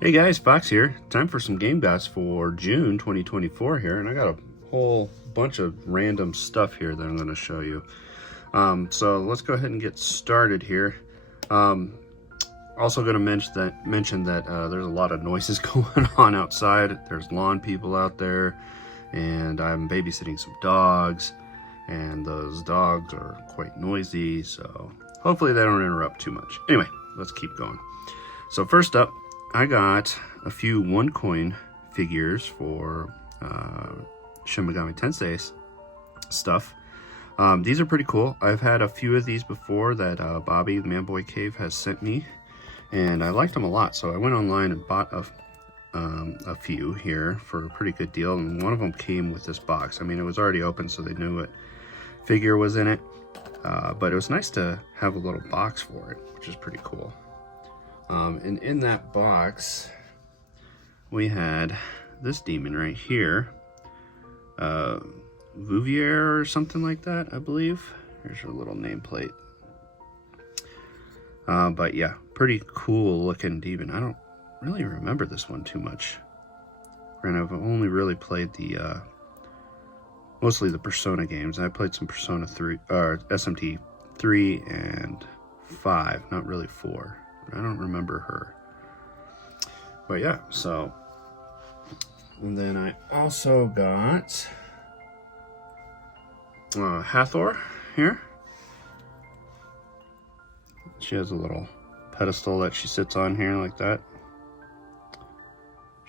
Hey guys, Fox here. Time for some game guides for June 2024 here, and I got a whole bunch of random stuff here that I'm going to show you. So let's go ahead and get started here. Also going to mention that there's a lot of noises going on outside. There's lawn people out there, and I'm babysitting some dogs, and those dogs are quite noisy, so hopefully they don't interrupt too much. Anyway, let's keep going. So first up, I got a few one-coin figures for Shin Megami Tensei stuff. These are pretty cool. I've had a few of these before that Bobby, the Manboy Cave, has sent me, and I liked them a lot. So I went online and bought a few here for a pretty good deal, and one of them came with this box. I mean, it was already open, so they knew what figure was in it, but it was nice to have a little box for it, which is pretty cool. And in that box, we had this demon right here, Vouvier or something like that, I believe. Here's her little nameplate. But yeah, pretty cool looking demon. I don't really remember this one too much. And I've only really played the, mostly the Persona games. I played some Persona 3, or SMT 3 and 5, not really 4. I don't remember her. But yeah, so. And then I also got Hathor here. She has a little pedestal that she sits on here like that.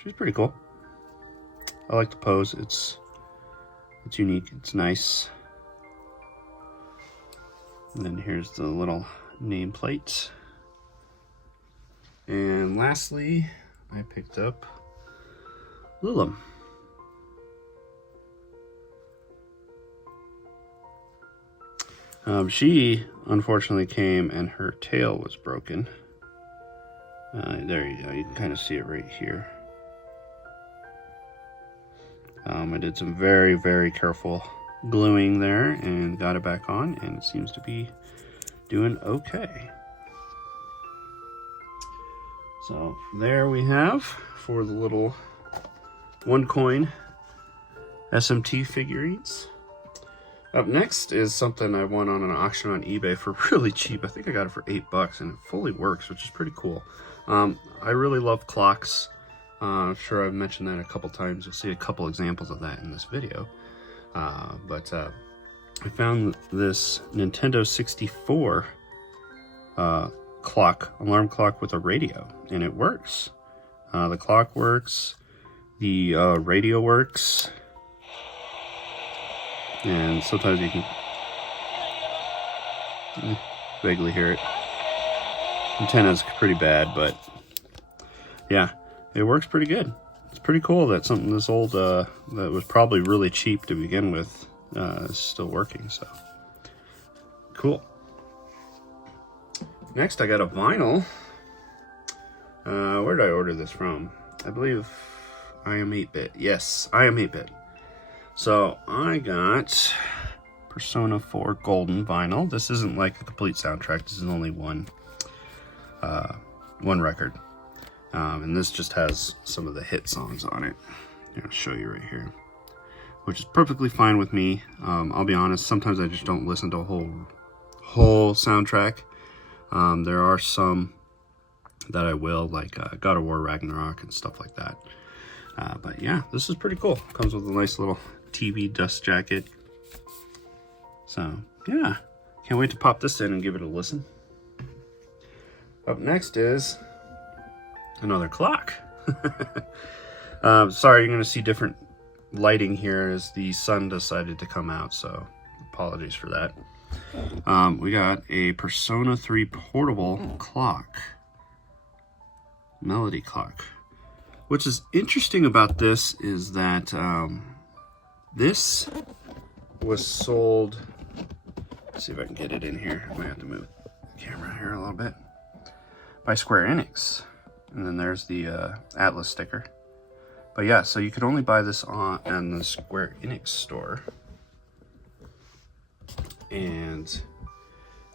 She's pretty cool. I like the pose. It's unique. It's nice. And then here's the little nameplate. And lastly, I picked up Lulum. She unfortunately came and her tail was broken. There you go, you can kind of see it right here. I did some very, very careful gluing there and got it back on, and it seems to be doing okay. So there we have for the little one-coin SMT figurines. Up next is something I won on an auction on eBay for really cheap. I think I got it for $8 and it fully works, which is pretty cool. I really love CLOCKS. I'm sure I've mentioned that a couple times. You'll see a couple examples of that in this video. But I found this Nintendo 64 alarm clock with a radio, and it works. The clock works, the radio works, and sometimes you can vaguely hear it. Antenna's pretty bad, but yeah, it works pretty good. It's pretty cool that something this old that was probably really cheap to begin with is still working, so cool. Next, I got a vinyl. Where did I order this from? I believe I Am 8-Bit. Yes, I Am 8-Bit. So I got Persona 4 Golden vinyl. This isn't like a complete soundtrack. This is only one record. And this just has some of the hit songs on it. I'll show you right here, which is perfectly fine with me. I'll be honest, sometimes I just don't listen to a whole soundtrack. There are some that I will, like God of War Ragnarok and stuff like that. But yeah, this is pretty cool. Comes with a nice little TV dust jacket. So yeah, can't wait to pop this in and give it a listen. Up next is another clock. Sorry, you're going to see different lighting here as the sun decided to come out, so apologies for that. We got a Persona 3 portable clock, melody clock. Which is interesting about this is that this was sold, let's see if I can get it in here. I might have to move the camera here a little bit, by Square Enix. And then there's the Atlas sticker. But yeah, so you could only buy this on the Square Enix store. And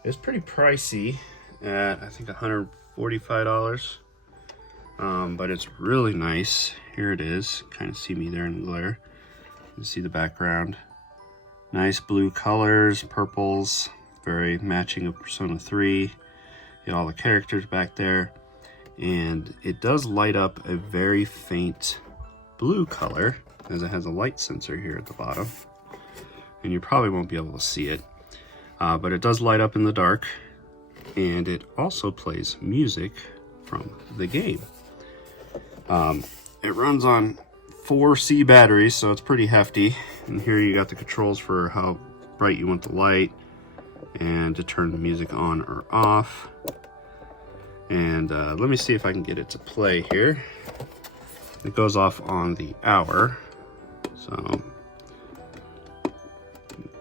it's pretty pricey at, I think, $145. but it's really nice. Here it is. Kind of see me there in the glare. You see the background. Nice blue colors, purples, very matching of Persona 3. Get all the characters back there. And it does light up a very faint blue color, as it has a light sensor here at the bottom. And you probably won't be able to see it. But it does light up in the dark. And it also plays music from the game. It runs on 4C batteries, so it's pretty hefty. And here you got the controls for how bright you want the light and to turn the music on or off. And let me see if I can get it to play here. It goes off on the hour. So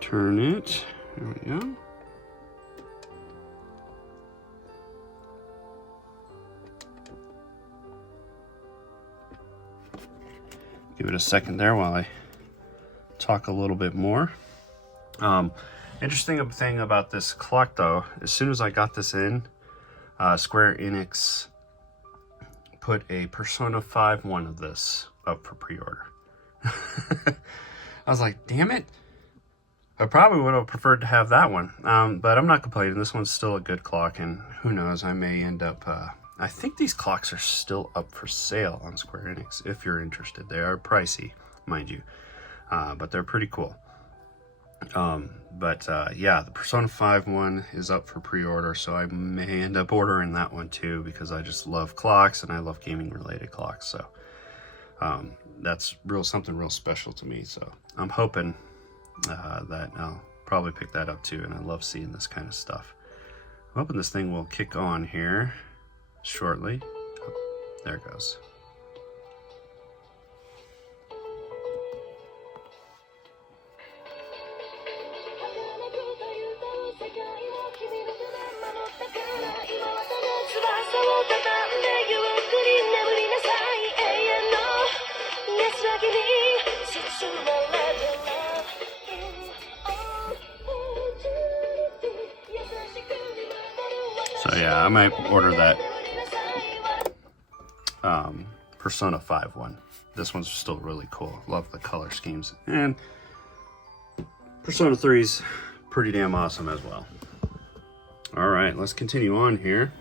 turn it. There we go. Give it a second there while I talk a little bit more. Interesting thing about this clock though, as soon as I got this in, Square Enix put a Persona 5 one of this up for pre-order. I was like, damn it. I probably would have preferred to have that one, but I'm not complaining. This one's still a good clock, and who knows, I may end up... I think these clocks are still up for sale on Square Enix, if you're interested. They are pricey, mind you, but they're pretty cool. Yeah, the Persona 5 one is up for pre-order, so I may end up ordering that one too, because I just love clocks, and I love gaming-related clocks, so that's something real special to me, so I'm hoping that I'll probably pick that up too, and I love seeing this kind of stuff. I'm hoping this thing will kick on here shortly. Oh, there it goes. So yeah, I might order that Persona 5 one. This one's still really cool. Love the color schemes. And Persona 3's pretty damn awesome as well. Alright, let's continue on here.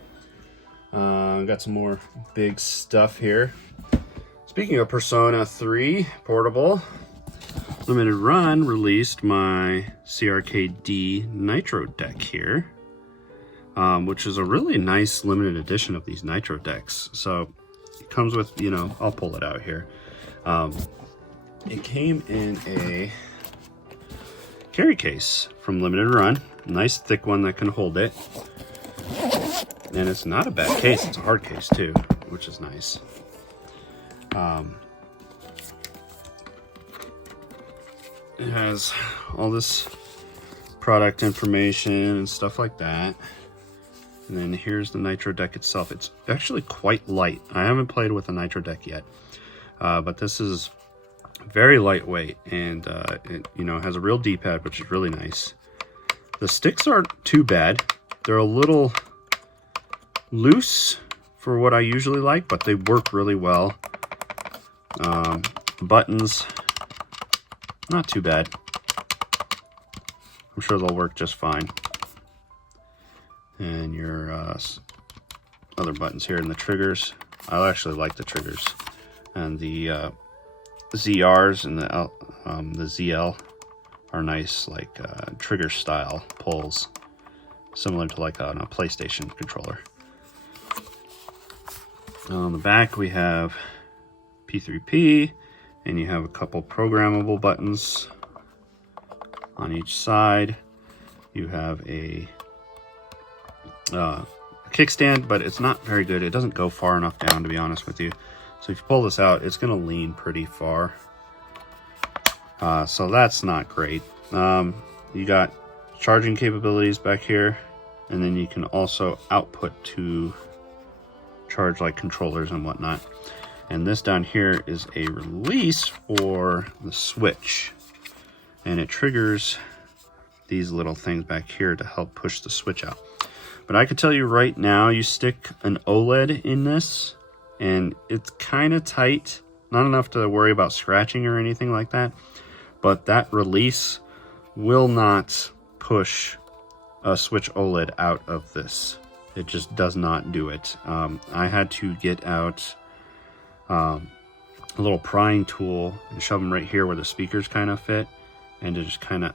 Got some more big stuff here. Speaking of Persona 3 Portable, Limited Run released my CRKD Nitro deck here. Which is a really nice limited edition of these Nitro decks. So it comes with, you know, I'll pull it out here. It came in a carry case from Limited Run. Nice thick one that can hold it. And it's not a bad case, it's a hard case too, which is nice. It has all this product information and stuff like that. And then here's the Nitro deck itself. It's actually quite light. I haven't played with a Nitro deck yet, but this is very lightweight, and it, you know, has a real D-pad, which is really nice. The sticks aren't too bad. They're a little loose for what I usually like, but they work really well. Buttons, not too bad. I'm sure they'll work just fine. And your other buttons here, and the triggers. I actually like the triggers, and the ZRs and the ZL are nice, like trigger style pulls, similar to like on a PlayStation controller. On the back we have P3P, and you have a couple programmable buttons on each side. You have a kickstand, but it's not very good. It doesn't go far enough down, to be honest with you. So if you pull this out, it's going to lean pretty far. So that's not great. You got charging capabilities back here, and then you can also output to charge like controllers and whatnot. And this down here is a release for the Switch, and it triggers these little things back here to help push the Switch out. But I can tell you right now, you stick an OLED in this, and it's kind of tight, not enough to worry about scratching or anything like that, but that release will not push a Switch OLED out of this. It just does not do it. I had to get out a little prying tool and shove them right here where the speakers kind of fit, and to just kind of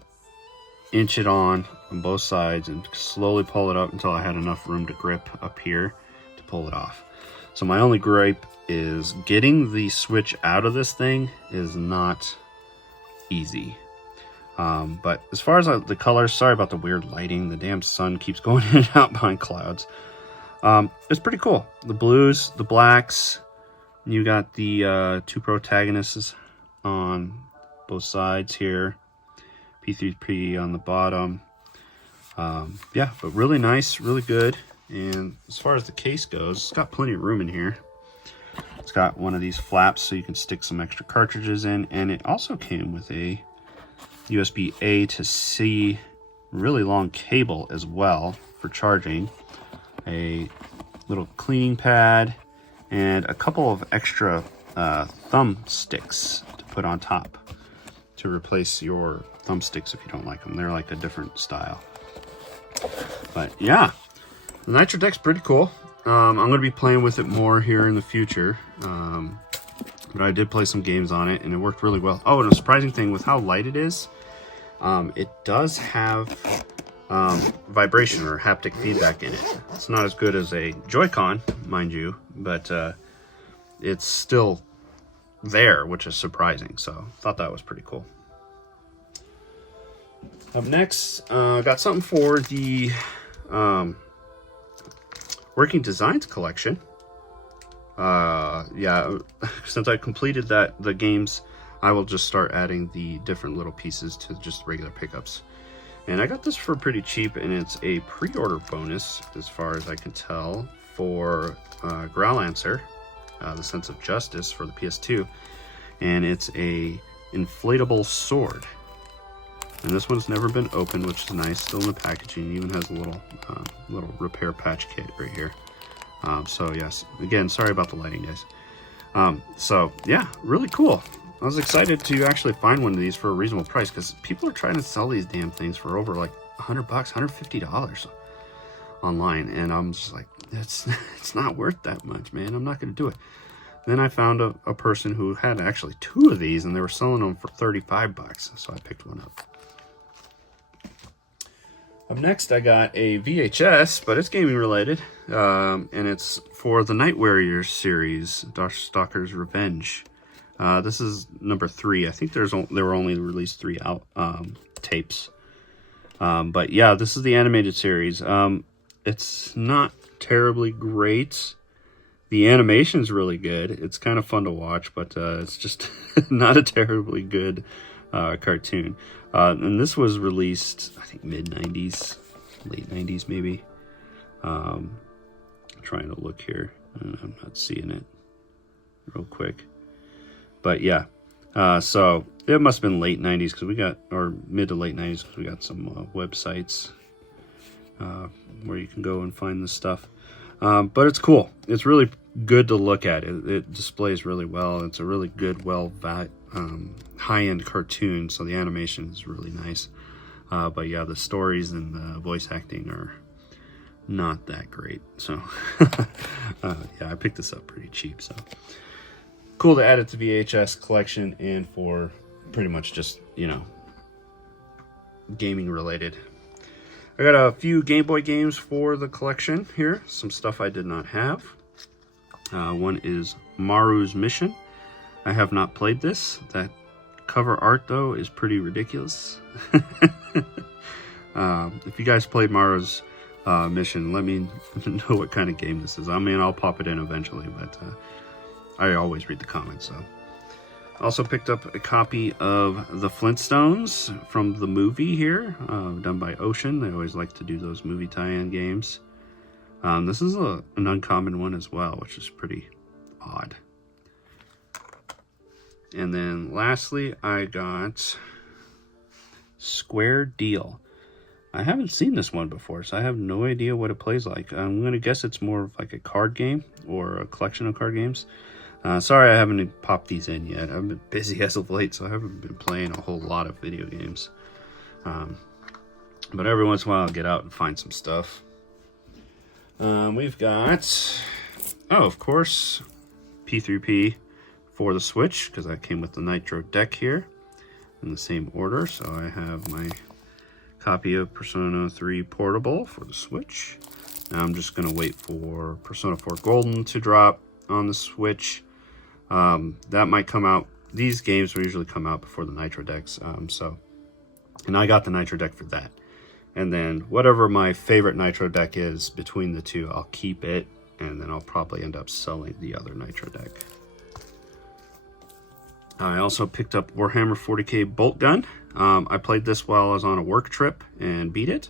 inch it on both sides and slowly pull it up until I had enough room to grip up here to pull it off. So my only gripe is getting the Switch out of this thing is not easy. But as far as the colors, sorry about the weird lighting. The damn sun keeps going in and out behind clouds. It's pretty cool. The blues, the blacks. You got the two protagonists on both sides here. P3P on the bottom. Yeah, but really nice, really good. And as far as the case goes, it's got plenty of room in here. It's got one of these flaps so you can stick some extra cartridges in, and it also came with a USB A to C really long cable as well for charging, a little cleaning pad, and a couple of extra thumb sticks to put on top to replace your thumbsticks if you don't like them. They're like a different style. But yeah, the Nitro Deck's pretty cool. I'm going to be playing with it more here in the future. But I did play some games on it and it worked really well. Oh, and a surprising thing with how light it is, it does have vibration or haptic feedback in it. It's not as good as a Joy-Con, mind you, but it's still there, which is surprising. So thought that was pretty cool. Up next, got something for the Working Designs collection. Yeah, since I completed the games, I will just start adding the different little pieces to just regular pickups. And I got this for pretty cheap, and it's a pre-order bonus, as far as I can tell, for Growlancer, The Sense of Justice for the PS2. And it's a inflatable sword. And this one's never been opened, which is nice. Still in the packaging. It even has a little repair patch kit right here. So yes, again, sorry about the lighting, guys. So yeah, really cool. I was excited to actually find one of these for a reasonable price, because people are trying to sell these damn things for over like $100, $150 online, and I'm just like, it's not worth that much, man. I'm not going to do it. Then I found a person who had actually two of these, and they were selling them for $35, so I picked one up. Up next, I got a VHS, but it's gaming related, and it's for the Night Warriors series, Darkstalker's Revenge. This is number 3. I think there were only released 3 tapes. But yeah, this is the animated series. It's not terribly great. The animation's really good. It's kind of fun to watch, but it's just not a terribly good cartoon. And this was released, I think, mid-90s, late 90s maybe. Trying to look here. I'm not seeing it real quick. But yeah, so it must have been late 90s, because we got, or mid to late 90s, because we got some websites where you can go and find this stuff. But it's cool. It's really good to look at. It displays really well. It's a really good, high-end cartoon, so the animation is really nice. But yeah, the stories and the voice acting are not that great. So yeah, I picked this up pretty cheap. So cool to add it to VHS collection, and for pretty much just, gaming related. I got a few Game Boy games for the collection here. Some stuff I did not have. One is Maru's Mission. I have not played this. That cover art, though, is pretty ridiculous. If you guys played Maru's Mission, let me know what kind of game this is. I mean, I'll pop it in eventually, but I always read the comments, so. Also picked up a copy of The Flintstones from the movie here, done by Ocean. They always like to do those movie tie-in games. This is an uncommon one as well, which is pretty odd. And then lastly, I got Square Deal. I haven't seen this one before, so I have no idea what it plays like. I'm gonna guess it's more of like a card game or a collection of card games. Sorry I haven't popped these in yet. I've been busy as of late, so I haven't been playing a whole lot of video games. But every once in a while I'll get out and find some stuff. We've got, oh, of course, P3P for the Switch, because that came with the Nitro deck here in the same order. So I have my copy of Persona 3 Portable for the Switch. Now I'm just going to wait for Persona 4 Golden to drop on the Switch. That might come out. These games will usually come out before the Nitro decks. And I got the Nitro deck for that. And then whatever my favorite Nitro deck is between the two, I'll keep it. And then I'll probably end up selling the other Nitro deck. I also picked up Warhammer 40k Bolt Gun. I played this while I was on a work trip and beat it.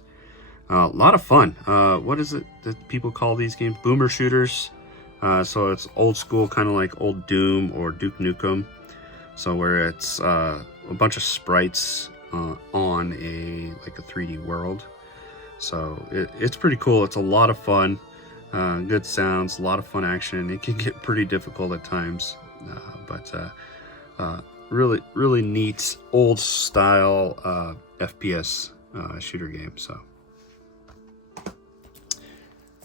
A lot of fun. What is it that people call these games? Boomer shooters. So it's old school, kind of like old Doom or Duke Nukem. So where it's a bunch of sprites on a 3D world. So it's pretty cool. It's a lot of fun. Good sounds, a lot of fun action. It can get pretty difficult at times, but really neat old style FPS shooter game. So,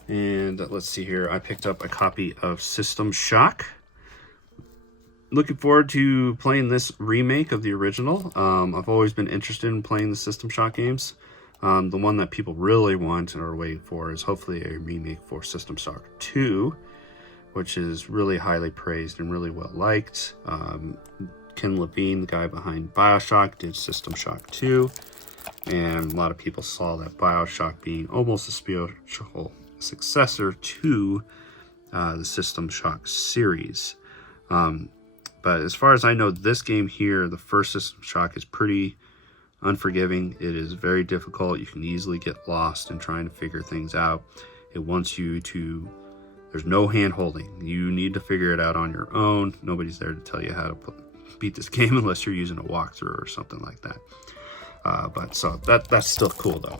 and let's see here. I picked up a copy of System Shock. Looking forward to playing this remake of the original. I've always been interested in playing the System Shock games. The one that people really want and are waiting for is hopefully a remake for System Shock 2, which is really highly praised and really well liked. Ken Levine, the guy behind BioShock, did System Shock 2, and a lot of people saw that BioShock being almost a spiritual successor to the System Shock series. But as far as I know, this game here, the first System Shock, is pretty unforgiving. It is very difficult. You can easily get lost in trying to figure things out. It wants you to, there's no hand holding. You need to figure it out on your own. Nobody's there to tell you how to beat this game unless you're using a walkthrough or something like that. But so that's still cool though.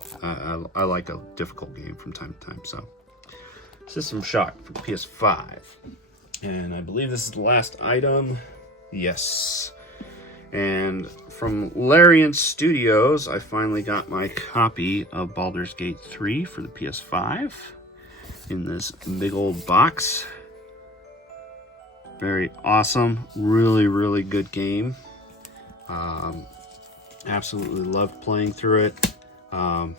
I like a difficult game from time to time. So System Shock for PS5. And I believe this is the last item. Yes. And from Larian Studios, I finally got my copy of Baldur's Gate 3 for the PS5 in this big old box. Very awesome. Really good game. Absolutely loved playing through it. I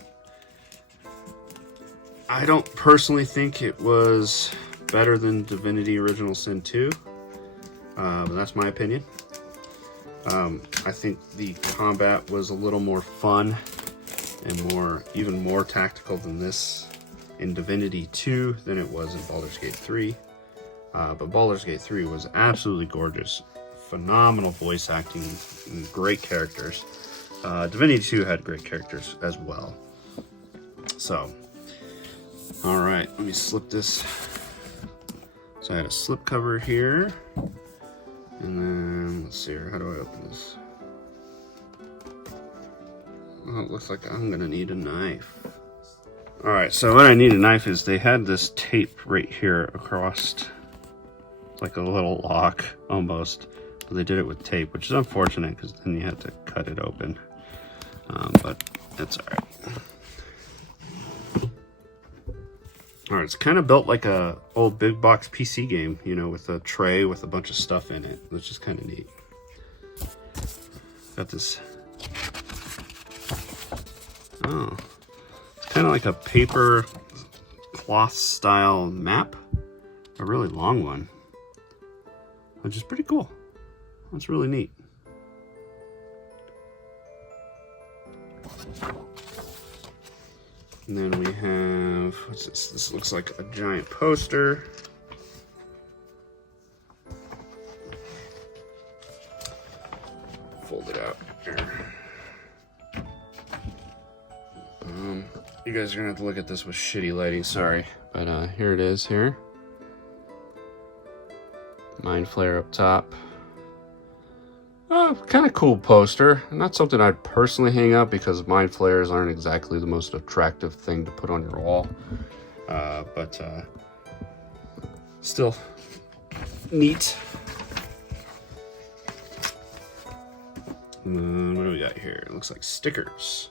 don't personally think it was better than Divinity Original Sin 2. But that's my opinion. I think the combat was a little more fun and even more tactical than this in Divinity 2 than it was in Baldur's Gate 3. But Baldur's Gate 3 was absolutely gorgeous. Phenomenal voice acting and great characters. Divinity 2 had great characters as well. So, alright, let me slip this. So I had a slip cover here. And then, let's see here, how do I open this? Oh, it looks like I'm gonna need a knife. Alright, so what I need a knife is they had this tape right here across, like a little lock almost. But they did it with tape, which is unfortunate because then you had to cut it open. But that's alright. Alright, it's kind of built like a old big box PC game, you know, with a tray with a bunch of stuff in it, which is kind of neat. Got this. Oh, it's kind of like a paper cloth style map, a really long one, which is pretty cool. That's really neat. And then we have, what's this? This looks like a giant poster. Fold it out here. You guys are gonna have to look at this with shitty lighting, sorry. But here it is here. Mind Flare up top. Kind of cool poster. Not something I'd personally hang up because mind flayers aren't exactly the most attractive thing to put on your wall. But still neat. And what do we got here? It looks like stickers.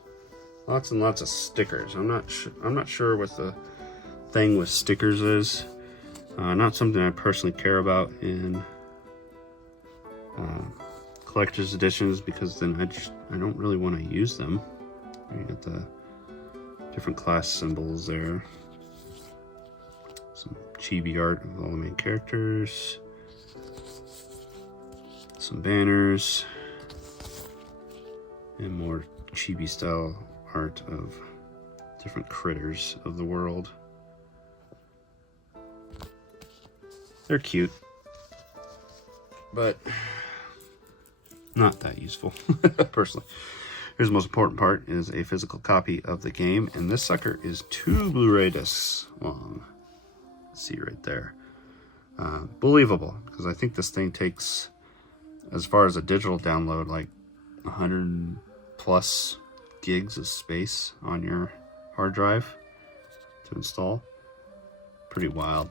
Lots and lots of stickers. I'm not sure what the thing with stickers is. Not something I personally care about in collector's editions, because then I don't really want to use them. You got the different class symbols there. Some chibi art of all the main characters. Some banners. And more chibi style art of different critters of the world. They're cute, but not that useful, personally. Here's the most important part, is a physical copy of the game, and this sucker is 2 Blu-ray discs long. See right there. Believable, because I think this thing takes, as far as a digital download, like 100 plus gigs of space on your hard drive to install. Pretty wild.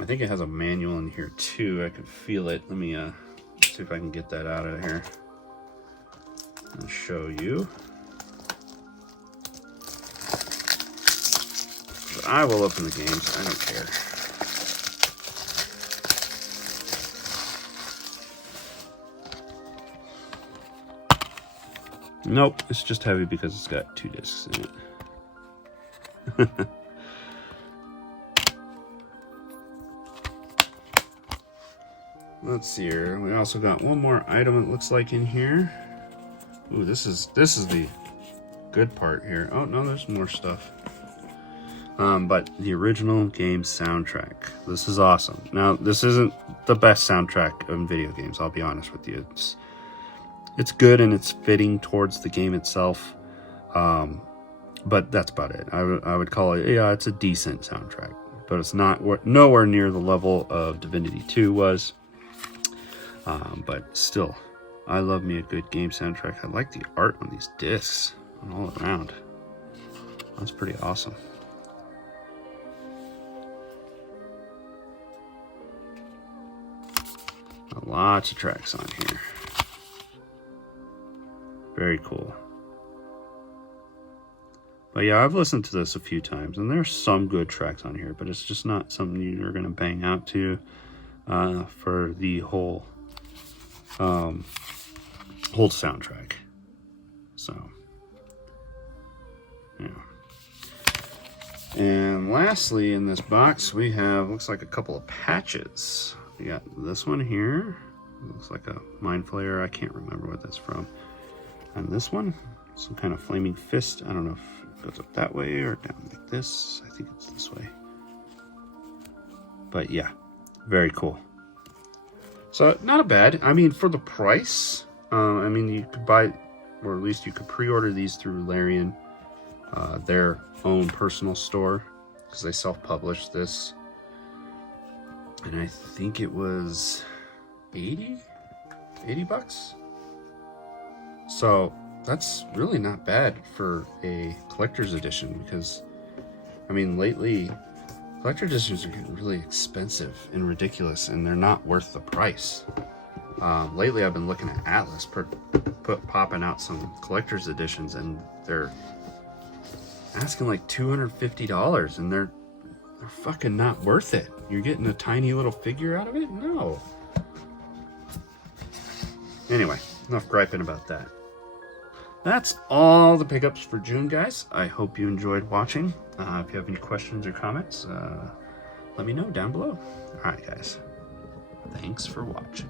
I think it has a manual in here too. I can feel it. Let me see if I can get that out of here and show you. But I will open the games. I don't care. Nope, it's just heavy because it's got 2 discs in it. Let's see here. We also got one more item, it looks like, in here. Ooh, this is the good part here. Oh no, there's more stuff. But the original game soundtrack. This is awesome. Now, this isn't the best soundtrack in video games, I'll be honest with you. It's good and it's fitting towards the game itself, but that's about it. I would call it, yeah, it's a decent soundtrack, but it's nowhere near the level of Divinity 2 was. But still, I love me a good game soundtrack. I like the art on these discs and all around. That's pretty awesome. Lots of tracks on here. Very cool. But yeah, I've listened to this a few times, and there's some good tracks on here, but it's just not something you're gonna bang out to for the whole soundtrack. So yeah. And lastly, in this box, we have, looks like a couple of patches. We got this one here. Looks like a mind flayer. I can't remember what that's from. And this one, some kind of flaming fist. I don't know if it goes up that way or down like this. I think it's this way. But yeah, very cool. So not a bad. I mean, for the price, I mean, you could buy, or at least you could pre-order these through Larian, their own personal store, because they self-published this. And I think it was 80 bucks. So that's really not bad for a collector's edition, because I mean, lately collector editions are getting really expensive and ridiculous, and they're not worth the price. Lately I've been looking at Atlas popping out some collector's editions, and they're asking like $250, and they're fucking not worth it. You're getting a tiny little figure out of it? No. Anyway, enough griping about that. That's all the pickups for June, guys. I hope you enjoyed watching. If you have any questions or comments, let me know down below. All right, guys. Thanks for watching.